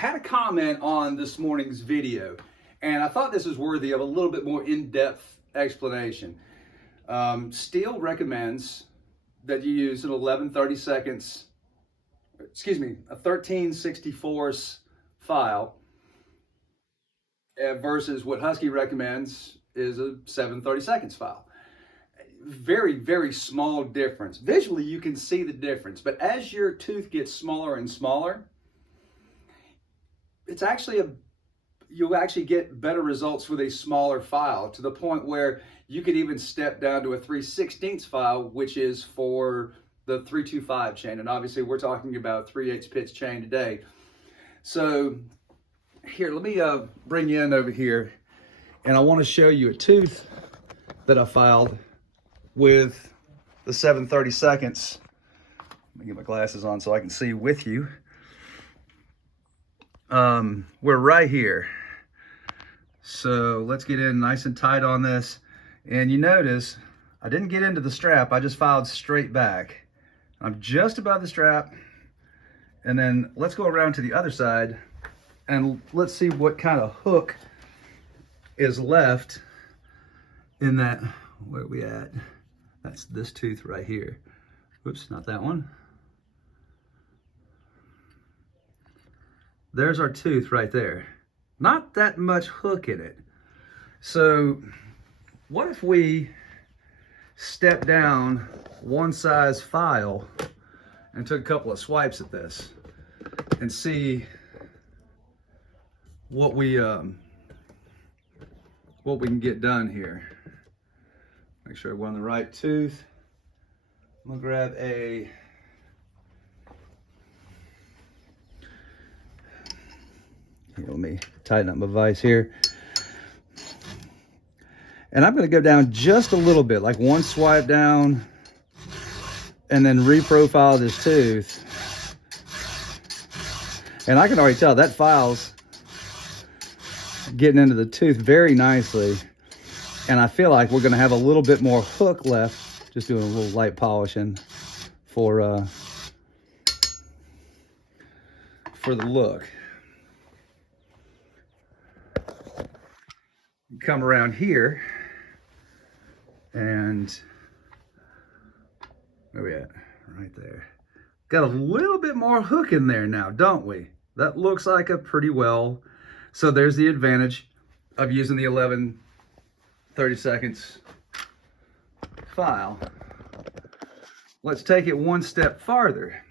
had a comment on this morning's video, and I thought this was worthy of a little bit more in-depth explanation. Steele recommends that you use an 13/64 file versus what Husky recommends is a 7/32 file. Very, very small difference. Visually, you can see the difference, but as your tooth gets smaller and smaller, it's actually you'll actually get better results with a smaller file, to the point where you could even step down to a 3/16 file, which is for the 325 chain. And obviously we're talking about 3/8 pitch chain today. So here, let me bring you in over here, and I want to show you a tooth that I filed with the 7/32. Let me get my glasses on so I can see with you. We're right here. So let's get in nice and tight on this. And you notice I didn't get into the strap, I just filed straight back. I'm just above the strap. And then let's go around to the other side and let's see what kind of hook is left in that. Where are we at? That's this tooth right here. Whoops, not that one. There's our tooth right there. Not that much hook in it. So what if we step down one size file and took a couple of swipes at this and see what we can get done here. Make sure we're on the right tooth. I'm gonna grab a here, let me tighten up my vise here. And I'm gonna go down just a little bit, like one swipe down, and then reprofile this tooth. And I can already tell that file's getting into the tooth very nicely. And I feel like we're gonna have a little bit more hook left, just doing a little light polishing for the look. Come around here, and where are we at? Right there. Got a little bit more hook in there now, don't we? That looks like a pretty well. So there's the advantage of using the 11/32 file. Let's take it one step farther.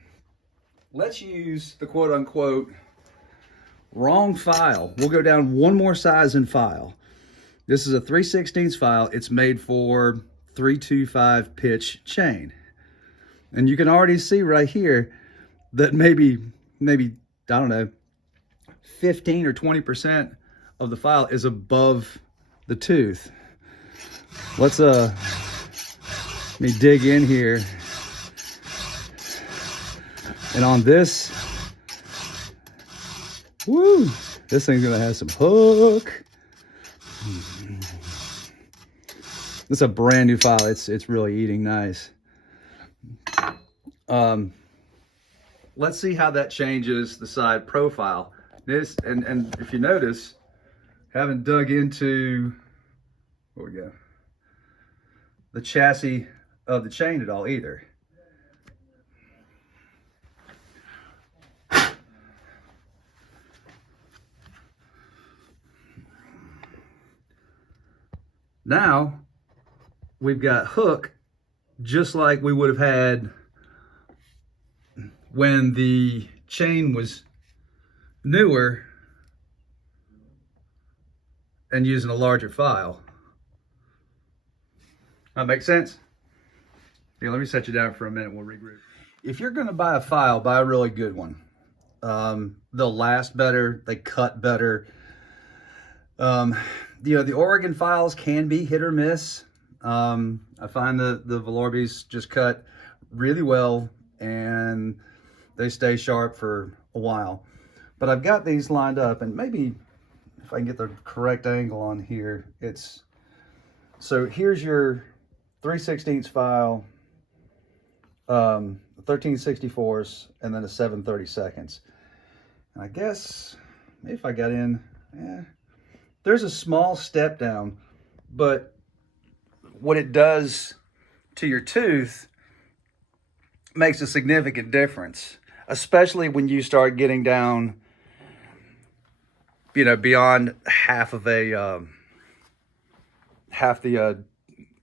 Let's use the quote unquote wrong file. We'll go down one more size in file. This is a 3/16 file. It's made for 325 pitch chain. And you can already see right here that maybe, I don't know, 15 or 20% of the file is above the tooth. Let's let me dig in here. And on this, woo, this thing's gonna have some hook. This is a brand new file. It's really eating nice. Let's see how that changes the side profile. This and if you notice, haven't dug into where we go, the chassis of the chain at all either. Now we've got hook just like we would have had when the chain was newer and using a larger file. That makes sense? Here, let me set you down for a minute. We'll regroup. If you're going to buy a file, buy a really good one. They'll last better. They cut better. The Oregon files can be hit or miss. I find the Valorbis just cut really well and they stay sharp for a while. But I've got these lined up, and maybe if I can get the correct angle on here, so here's your 3/16 file, 13/64, and then a 7/32. And I guess maybe if I got in, there's a small step down, but what it does to your tooth makes a significant difference, especially when you start getting down, you know, beyond half the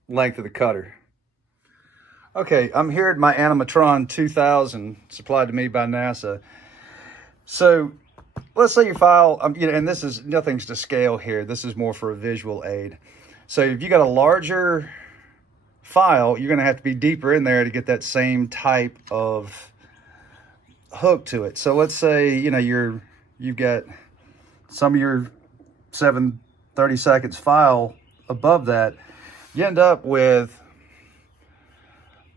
length of the cutter. Okay, I'm here at my Animatron 2000, supplied to me by NASA. So let's say your file, you know, and this is nothing's to scale here. This is more for a visual aid. So if you got a larger file, you're going to have to be deeper in there to get that same type of hook to it. So let's say, you know, you've got some of your 7/30 seconds file above that. You end up with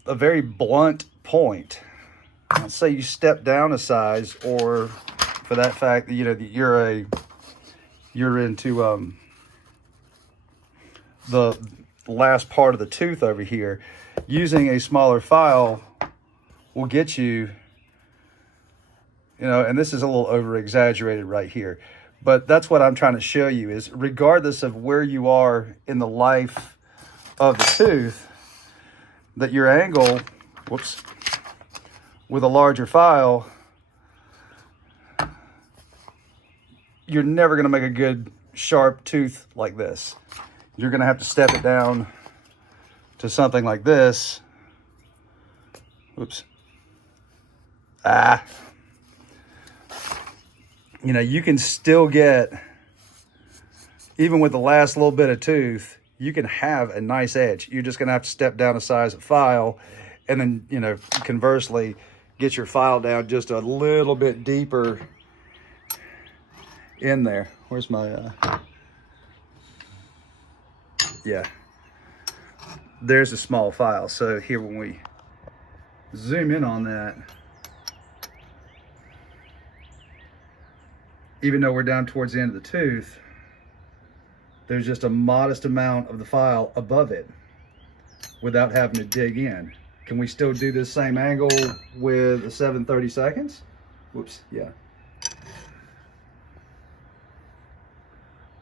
a very blunt point. Let's say you step down a size, or for that fact, you know, you're into the last part of the tooth over here. Using a smaller file will get you, you know, and this is a little over exaggerated right here, but that's what I'm trying to show you is regardless of where you are in the life of the tooth, that your angle, whoops, with a larger file, you're never going to make a good sharp tooth like this. You're going to have to step it down to something like this. Oops. You know, you can still get, even with the last little bit of tooth, you can have a nice edge. You're just going to have to step down a size of file, and then, you know, conversely, get your file down just a little bit deeper in there. Where's my, yeah, there's a small file. So here, when we zoom in on that, even though we're down towards the end of the tooth, there's just a modest amount of the file above it without having to dig in. Can we still do this same angle with a 7/30 seconds? Whoops, yeah.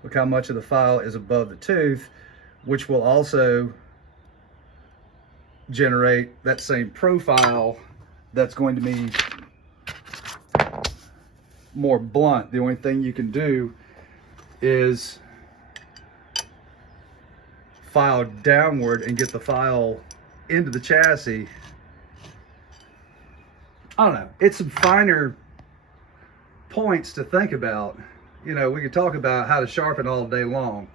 Look how much of the file is above the tooth, which will also generate that same profile that's going to be more blunt. The only thing you can do is file downward and get the file into the chassis. I don't know. It's some finer points to think about. You know, we could talk about how to sharpen all day long.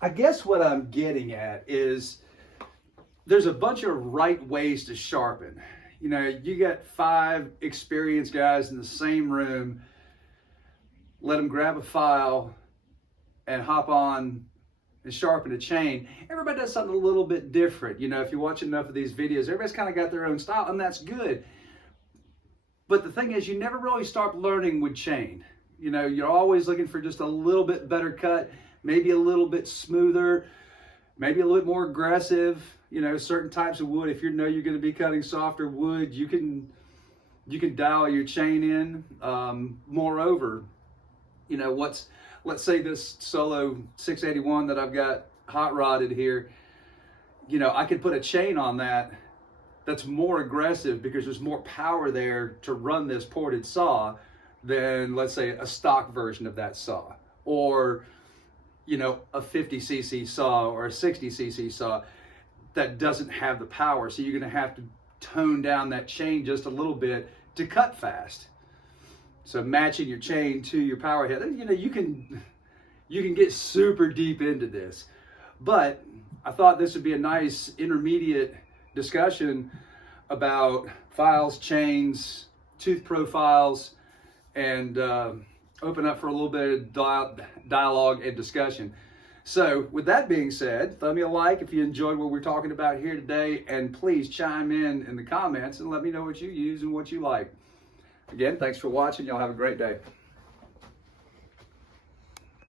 I guess what I'm getting at is there's a bunch of right ways to sharpen. You know, you got 5 experienced guys in the same room, let them grab a file and hop on and sharpen a chain. Everybody does something a little bit different. You know, if you watch enough of these videos, everybody's kind of got their own style, and that's good. But the thing is, you never really start learning with chain. You know, you're always looking for just a little bit better cut, maybe a little bit smoother, maybe a little bit more aggressive. You know, certain types of wood, if you know you're going to be cutting softer wood, you can dial your chain in. Moreover, you know, let's say this Solo 681 that I've got hot rodded here, you know, I could put a chain on that that's more aggressive because there's more power there to run this ported saw than, let's say, a stock version of that saw, or, you know, a 50cc saw or a 60cc saw that doesn't have the power. So you're going to have to tone down that chain just a little bit to cut fast. So matching your chain to your power head, you know, you can get super deep into this. But I thought this would be a nice intermediate discussion about files, chains, tooth profiles, and open up for a little bit of dialogue and discussion. So with that being said, throw me a like if you enjoyed what we're talking about here today, and please chime in the comments and let me know what you use and what you like. Again, thanks for watching. Y'all have a great day.